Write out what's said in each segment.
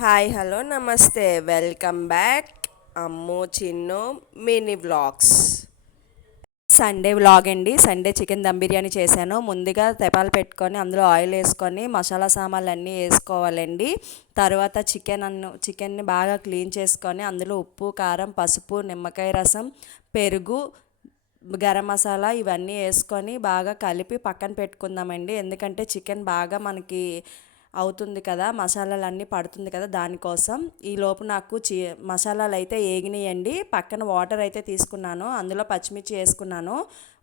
Hi hello నమస్తే welcome back Ammu Chinnu mini vlogs. Sunday vlog అండి. Sunday chicken dum biryani చేశాను. ముందుగా తెపాలు పెట్టుకొని అందులో ఆయిల్ వేసుకొని మసాలా సామాన్లు అన్నీ వేసుకోవాలండి. తర్వాత చికెన్ని బాగా క్లీన్ చేసుకొని అందులో ఉప్పు కారం పసుపు నిమ్మకాయ రసం పెరుగు గరం మసాలా ఇవన్నీ వేసుకొని బాగా కలిపి పక్కన పెట్టుకుందామండి. ఎందుకంటే చికెన్ బాగా మనకి అవుతుంది కదా, మసాలాలు అన్నీ పడుతుంది కదా, దానికోసం. ఈలోపు నాకు మసాలాలు అయితే ఏగినాయండి. పక్కన వాటర్ అయితే తీసుకున్నాను, అందులో పచ్చిమిర్చి వేసుకున్నాను,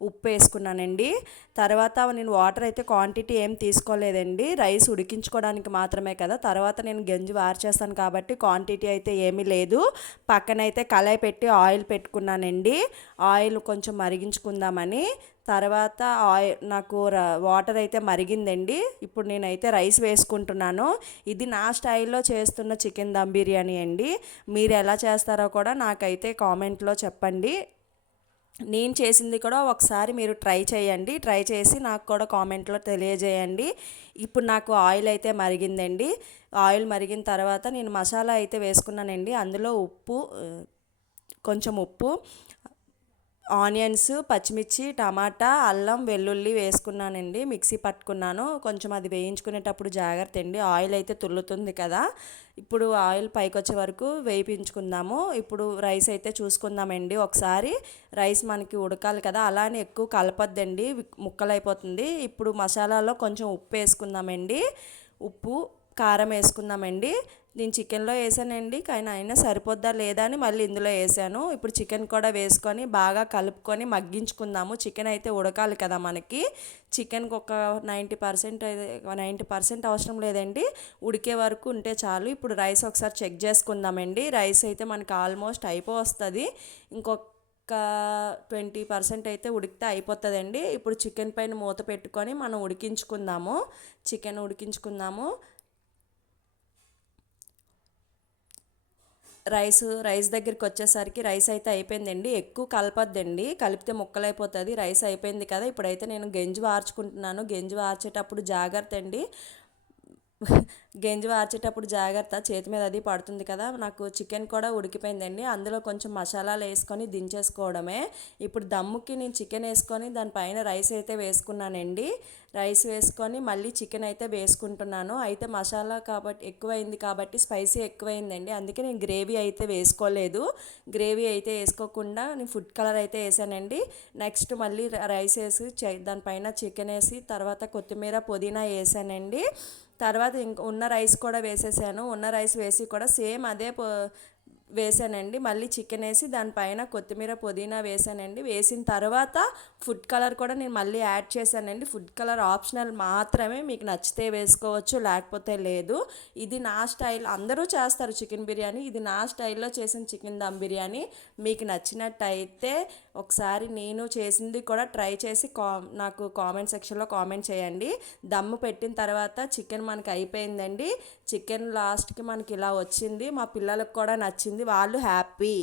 ఉప్పు వేసుకున్నానండి. తర్వాత నేను వాటర్ అయితే క్వాంటిటీ ఏం తీసుకోలేదండి, రైస్ ఉడికించుకోవడానికి మాత్రమే కదా. తర్వాత నేను గంజి వార్చేస్తాను కాబట్టి క్వాంటిటీ అయితే ఏమీ లేదు. పక్కనైతే కళాయి పెట్టి ఆయిల్ పెట్టుకున్నానండి, ఆయిల్ కొంచెం మరిగించుకుందామని. తర్వాత నాకు వాటర్ అయితే మరిగిందండి. ఇప్పుడు నేనైతే రైస్ వేసుకుంటున్నాను. ఇది నా స్టైల్లో చేస్తున్న చికెన్ దమ్ బిర్యానీ అండి. మీరు ఎలా చేస్తారో కూడా నాకైతే కామెంట్లో చెప్పండి. నేను చేసింది కూడా ఒకసారి మీరు ట్రై చేయండి, ట్రై చేసి నాకు కూడా కామెంట్లో తెలియజేయండి. ఇప్పుడు నాకు ఆయిల్ అయితే మరిగిందండి. ఆయిల్ మరిగిన తర్వాత నేను మసాలా అయితే వేసుకున్నానండి. అందులో కొంచెం ఉప్పు, ఆనియన్స్ పచ్చిమిర్చి టమాటా అల్లం వెల్లుల్లి వేసుకున్నానండి, మిక్సీ పట్టుకున్నాను. కొంచెం అది వేయించుకునేటప్పుడు జాగ్రత్త అండి, ఆయిల్ అయితే తుల్లుతుంది కదా. ఇప్పుడు ఆయిల్ పైకి వచ్చే వరకు వేయించుకుందాము. ఇప్పుడు రైస్ అయితే చూసుకుందామండి ఒకసారి. రైస్ మనకి ఉడకాలి కదా, అలానే ఎక్కువ కలపొద్దండి, ముక్కలైపోతుంది. ఇప్పుడు మసాలాలో కొంచెం ఉప్పు వేసుకుందామండి, ఉప్పు కారం వేసుకుందామండి. నేను చికెన్లో వేసానండి, కానీ అయినా సరిపోద్దా లేదా అని మళ్ళీ ఇందులో వేసాను. ఇప్పుడు చికెన్ కూడా వేసుకొని బాగా కలుపుకొని మగ్గించుకుందాము. చికెన్ అయితే ఉడకాలి కదా మనకి. చికెన్కి ఒక 90% అవసరం లేదండి, ఉడికే వరకు ఉంటే చాలు. ఇప్పుడు రైస్ ఒకసారి చెక్ చేసుకుందామండి. రైస్ అయితే మనకి ఆల్మోస్ట్ అయిపోతుంది, ఇంకొక 20% అయితే ఉడికితే అయిపోతుందండి. ఇప్పుడు చికెన్ పైన మూత పెట్టుకొని మనం చికెన్ ఉడికించుకుందాము. రైస్ దగ్గరికి వచ్చేసరికి రైస్ అయితే అయిపోయిందండి. ఎక్కువ కలపద్దండి, కలిపితే ముక్కలైపోతుంది. రైస్ అయిపోయింది కదా, ఇప్పుడైతే నేను గంజి వార్చుకుంటున్నాను. గంజి వార్చేటప్పుడు జాగ్రత్త అండి, జాగ్రత్త, చేతి మీద అది పడుతుంది కదా. నాకు చికెన్ కూడా ఉడికిపోయిందండి. అందులో కొంచెం మసాలాలు వేసుకొని దించేసుకోవడమే. ఇప్పుడు దమ్ముకి నేను చికెన్ వేసుకొని దానిపైన రైస్ అయితే వేసుకున్నానండి. రైస్ వేసుకొని మళ్ళీ చికెన్ అయితే వేసుకుంటున్నాను. అయితే మసాలా కాబట్టి ఎక్కువైంది కాబట్టి స్పైసీ ఎక్కువైందండి, అందుకే నేను గ్రేవీ అయితే వేసుకోలేదు. గ్రేవీ అయితే వేసుకోకుండా నేను ఫుడ్ కలర్ అయితే వేసానండి. నెక్స్ట్ మళ్ళీ రైస్ వేసి దానిపైన చికెన్ వేసి తర్వాత కొత్తిమీర పుదీనా వేసానండి. తర్వాత ఉన్న రైస్ కూడా వేసేసాను. ఉన్న రైస్ వేసి కూడా సేమ్ అదే వేసానండి. మళ్ళీ చికెన్ వేసి దానిపైన కొత్తిమీర పుదీనా వేసానండి. వేసిన తర్వాత ఫుడ్ కలర్ కూడా నేను మళ్ళీ యాడ్ చేశానండి. ఫుడ్ కలర్ ఆప్షనల్ మాత్రమే, మీకు నచ్చితే వేసుకోవచ్చు లేకపోతే లేదు. ఇది నా స్టైల్, అందరూ చేస్తారు చికెన్ బిర్యానీ, ఇది నా స్టైల్లో చేసిన చికెన్ దమ్ బిర్యానీ. మీకు నచ్చినట్టయితే ఒకసారి నేను చేసింది కూడా ట్రై చేసి నాకు కామెంట్ సెక్షన్లో కామెంట్ చేయండి. దమ్ము పెట్టిన తర్వాత చికెన్ మనకి అయిపోయిందండి. చికెన్ లాస్ట్కి మనకి ఇలా వచ్చింది, మా పిల్లలకు కూడా నచ్చింది, వాళ్ళు హ్యాపీ.